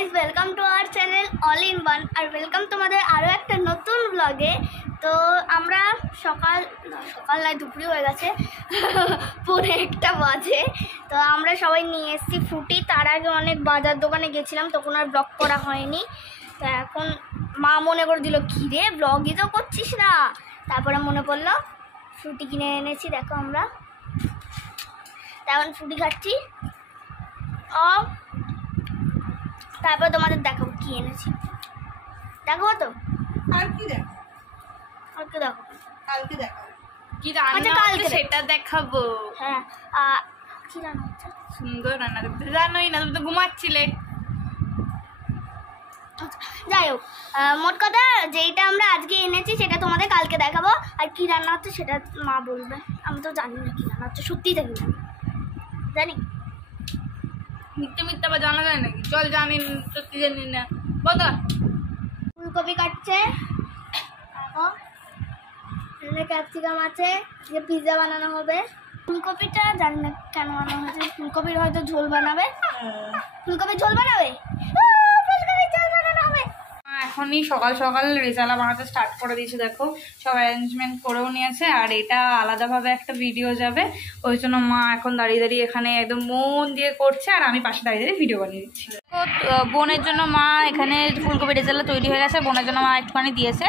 Guys, welcome to our channel all in one. আর welcome তোমাদের আরও একটা নতুন ব্লগে। তো আমরা সকাল নয়, দুপুরে হয়ে গেছে, 1:45 বাজে। তো আমরা সবাই নিয়ে এসেছি ফ্রুটি। তার আগে অনেক বাজার দোকানে গেছিলাম, তখন আর ব্লগ করা হয়নি। তো এখন মা মনে করে দিল, কী রে ব্লগই তো করছিস না। তারপরে মনে পড়লো ফ্রুটি কিনে এনেছি। দেখো আমরা তেমন ফ্রুটি খাচ্ছি। তারপর তোমাদের দেখাবো কি এনেছি। দেখো তো আর কি দেখো, কালকে দেখো, কালকে দেখো কি রান্না কালকে সেটা দেখাবো। হ্যাঁ, কি রান্না হচ্ছে? সুন্দর রান্না করতে জানোই না, তুমি তো ঘুমাচ্ছিলে। যাই হোক, মোট কথা যেইটা আমরা আজকে এনেছি সেটা তোমাদের কালকে দেখাবো। আর কি রান্না হচ্ছে সেটা মা বলবে। আমি তো জানি না কি রান্না হচ্ছে, সত্যিই জানি না। জানি মিথ্যে মিথ্যে আবার জানা যায় নাকি? চল জানি, সত্যি জানি না বলো। ফুলকপি কাটছে, এখানে ক্যাপসিকাম আছে, যে পিৎজা বানানো হবে। ফুলকপিটা জানি না কেন বানানো হয়েছে। ফুলকপির হয়তো ঝোল বানাবে। ফুলকপির ঝোল বানাবে, ফুলকপির ঝোল বানানো হবে। এখনই সকাল সকাল রেজালা বানাতে স্টার্ট করে দিয়েছে। দেখো সব অ্যারেঞ্জমেন্ট করেও নিয়েছে, আর এটা আলাদাভাবে একটা ভিডিও যাবে, ওই জন্য মা এখন দাঁড়িয়ে দাঁড়িয়ে এখানে একদম মন দিয়ে করছে, আর আমি পাশে দাঁড়িয়ে দাঁড়িয়ে ভিডিও বানিয়ে দিচ্ছি। বোনের জন্য মা এখানে ফুলকপি রেজালা তৈরি হয়ে গেছে, বোনের জন্য মা একটুখানি দিয়েছে।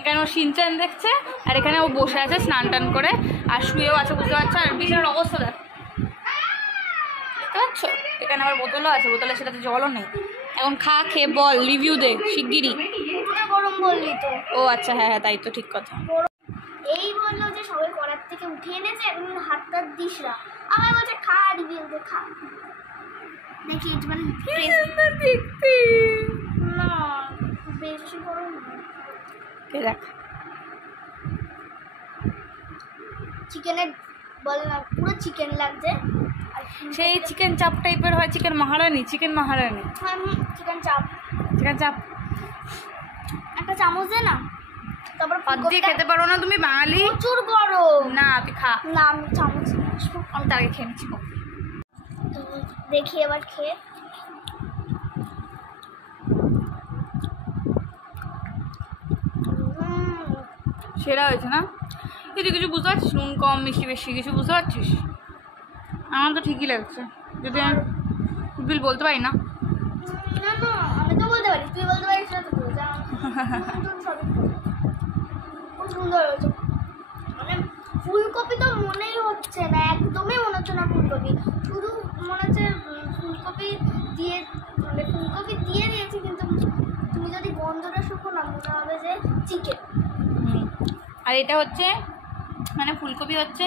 এখানে ও সিনচান দেখছে, আর এখানে ও বসে আছে স্নান টান করে, আর শুয়েও আছে, বুঝতে পারছো। আর বিছানার অবস্থা দেখ, বুঝতে পারছো। এখানে আবার বোতলও আছে, বোতলের সেটাতে জলও নেই। এখন খেয়ে বল, রিভিউ দে শিগগিরই। গরম বললি তো। ও আচ্ছা, হ্যাঁ হ্যাঁ, তাই তো, ঠিক কথা। এই বললো যে সবাই পড়ার থেকে উঠিয়ে এনেছে, এখন হাতটা দিস না। আমার বলছে খা, রিভিউ দে, খা। দেখি একটু মানে দেখতে না বেশি গরম না। দেখ, চিকেনের বল না, পুরো চিকেন লাগছে। সেই চিকেন চাপ টাইপের হয়, চিকেন মহারানি। চিকেন চিকেন চাপ, চিকেন চাপ একটা চামচ দে না। তারপর দিয়ে খেতে পারো না তুমি, বাঙালি। প্রচুর গরম। না তুই খা। না, আমি চামচ নিয়ে আসবো। আমি তার আগে খেয়ে নিচ্ছি। তো দেখি এবার খেয়ে। সেরা হয়েছে না? তুই কিছু বুঝতে পারছিস? নুন কম মিষ্টি বেশি কিছু বুঝতে পারছিস? আমার তো ঠিকই লাগছে, যদি আমি বিল বলতে পারি না। না না, আমি তো বলতে পারি, তুই বলতে পারিস না তো। খুব সুন্দর হয়েছে। মানে ফুলকপি তো মনেই হচ্ছে না, একদমই মনে হচ্ছে না ফুলকপি। শুধু মনে হচ্ছে ফুলকপি দিয়ে, মানে ফুলকপি দিয়ে দিয়েছি, কিন্তু তুমি যদি গন্ধটা শুকো না, মনে হবে যে চিকেন। আর এটা হচ্ছে মানে ফুলকপি হচ্ছে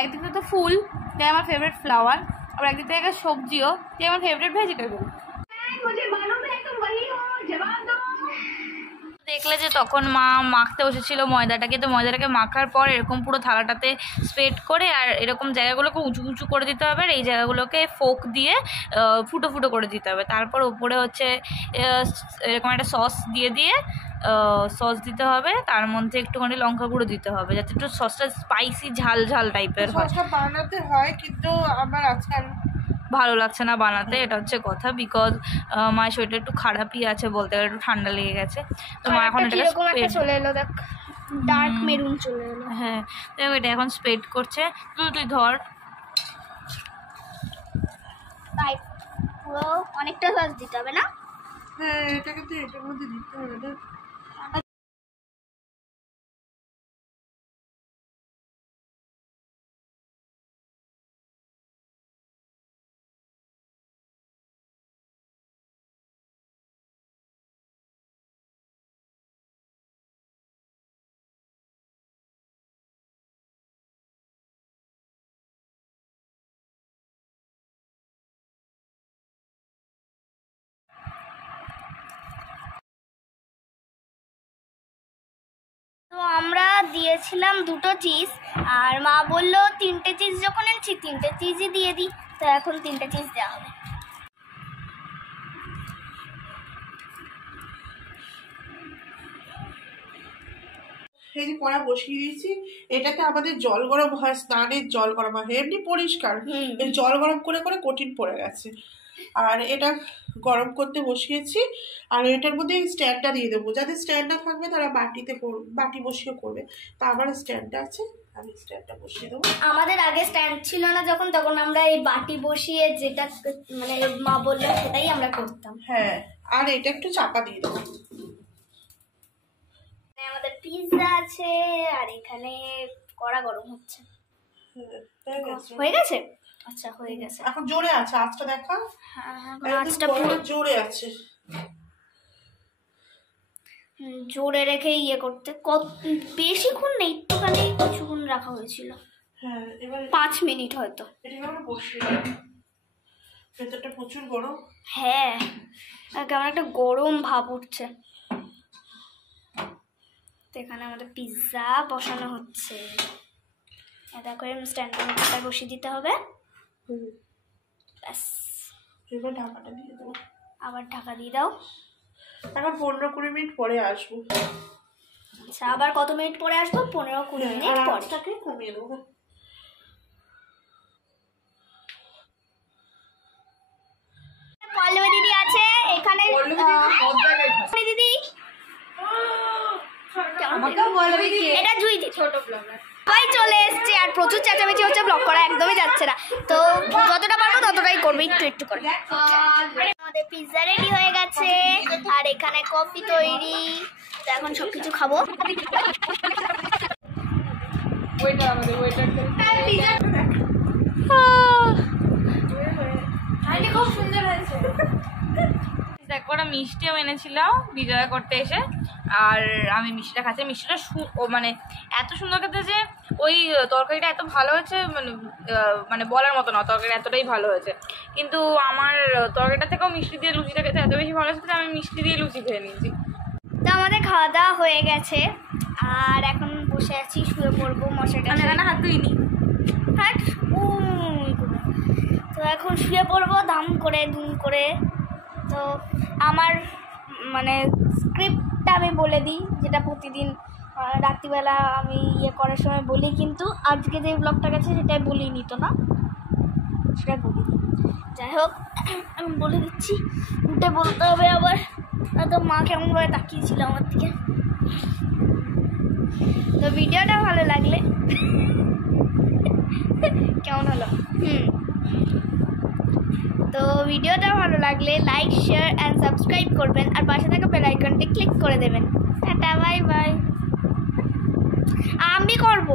একদিক থেকে তো ফুল, তাই আমার ফেভারিট ফ্লাওয়ার, আবার একদিক থেকে সবজিও, তাই আমার ফেভারিট ভেজিটেবল। দেখলে যে তখন মা মাখতে বসেছিল ময়দাটাকে, তো ময়দাটাকে মাখার পর এরকম পুরো থালাটাতে স্প্রেড করে, আর এরকম জায়গাগুলোকে উঁচু উঁচু করে দিতে হবে, আর এই জায়গাগুলোকে ফোক দিয়ে ফুটো ফুটো করে দিতে হবে। তারপর উপরে হচ্ছে এরকম একটা সস দিয়ে সস দিতে হবে, তার মধ্যে একটুখানি লঙ্কা গুঁড়ো দিতে হবে, যাতে একটু সসটা স্পাইসি ঝাল ঝাল টাইপের হয়। বানাতে হয়, কিন্তু আমার আজকাল ভালো লাগছে না বানাতে, এটা হচ্ছে কথা। বিকজ মায়ের শরীরটা একটু খারাপই আছে, বলতে গেলে একটু ঠান্ডা লেগে গেছে, তো মা এখন এটাকে চলে এলো, দেখ ডার্ক মেরুন চলে এলো। হ্যাঁ, দেখো এটা এখন স্প্রেড করছে। তুই ধর, তাই পুরো অনেকটা সস দিতে হবে না? হ্যাঁ, এটাকে তো এটার মধ্যে দিতে হবে না। তো আমরা দিয়েছিলাম 2টো চিজ, আর মা বললো 3টে চিজ যখন এনেছি 3টে চিজই দিয়ে দিই। তো এখন 3টে চিজ দেওয়া হবে। এই যে কড়া বসিয়ে দিয়েছি, এটাতে আমাদের জল গরম হয়, স্নানের জল গরম হয়, এমনি পরিষ্কার। এই জল গরম করে করে কঠিন পড়ে গেছে। আর এটা গরম করতে বসিয়েছি। আর এটার মধ্যে স্ট্যান্ডটা দিয়ে দেবো, যাদের স্ট্যান্ড না থাকবে তারা বাটি বসিয়ে করবে। তা আমার স্ট্যান্ডটা আছে, আমি স্ট্যান্ডটা বসিয়ে দেবো। আমাদের আগে স্ট্যান্ড ছিল না তখন আমরা এই বাটি বসিয়ে যেটা মানে মা বললো সেটাই আমরা করতাম। হ্যাঁ, আর এটা একটু চাপা দিয়ে দেবো। আমাদের পিৎজা আছে আর এখানে কড়া গরম হচ্ছে। হয়ে গেছে? আচ্ছা হয়ে গেছে। এখন জোরে আছে, আঁচটা দেখা। হ্যাঁ, আঁচটা পুরো জোরে আছে। জোরে রেখে ইয়ে করতে বেশিক্ষণ নেই, একটুখানি কিছুক্ষণ রাখা হয়েছিল। হ্যাঁ, এবার 5 মিনিট হয়তো। এটা আমরা বসিয়ে দেবো। ভেতরটা প্রচুর গরম। হ্যাঁ, কেমন একটা গরম ভাব উঠছে। তো এখানে আমাদের পিৎজা বসানো হচ্ছে। এটা করে স্ট্যান্ডের মধ্যে বসিয়ে দিতে হবে। ব্যাস, এবার ঢাকাটা দিয়ে দেবো। আবার ঢাকা দিয়ে দাও। এখন 15-20 মিনিট পরে আসবো। আচ্ছা, আবার কত মিনিট পরে আসবো? 15-20 মিনিট পরে। আঁচটাকে কমিয়ে দেবো। পল্লবী দিদি আছে এখানে। দিদি এটা জুই দিদি, ছোট ব্লগার। সবাই চলে এসছে আর প্রচুর চেঁচামেচি হচ্ছে, ব্লগ করা একদমই যাচ্ছে না। তো যতটা পারবো ততটাই করবো, একটু একটু করে। আমাদের পিৎজা রেডি হয়ে গেছে আর এখানে কফি তৈরি। তো এখন সবকিছু খাবো। খুব সুন্দর হয়েছে। দেখো ওরা মিষ্টিও এনেছিল বিজয় করতে এসে, আর আমি মিষ্টিটা খাচ্ছি। মিষ্টিটা মানে এত সুন্দর খেতে যে ওই তরকারিটা এত ভালো হয়েছে, মানে বলার মতো না, তরকারি এতটাই ভালো হয়েছে। কিন্তু আমার তরকারিটা থেকেও মিষ্টি দিয়ে লুচিটা খেতে এত বেশি ভালো হয়েছে, আমি মিষ্টি দিয়ে লুচি খেয়ে নিয়েছি। তো আমাদের খাওয়া দাওয়া হয়ে গেছে আর এখন বসে আছি, শুয়ে পড়বো। মশাটা হাত ধুইনি। তো এখন শুয়ে পড়বো দাম করে দুম করে। তো আমার মানে স্ক্রিপ্টটা আমি বলে দিই, যেটা প্রতিদিন রাত্রিবেলা আমি ইয়ে করার সময় বলি, কিন্তু আজকে যে ব্লগটা গেছে সেটাই বলিনি, তো না সেটাই বলি। যাই হোক, আমি বলে দিচ্ছি, উঠে বলতে হবে আবার। তো মা কেমনভাবে তাকিয়েছিল আমার দিকে। তো ভিডিওটা ভালো লাগলে কেমন হলো? তো ভিডিওটা ভালো লাগলে লাইক, শেয়ার অ্যান্ড সাবস্ক্রাইব করবেন আর পাশে থাকা বেল আইকনটি ক্লিক করে দেবেন। Tata, bye bye. আমি করব।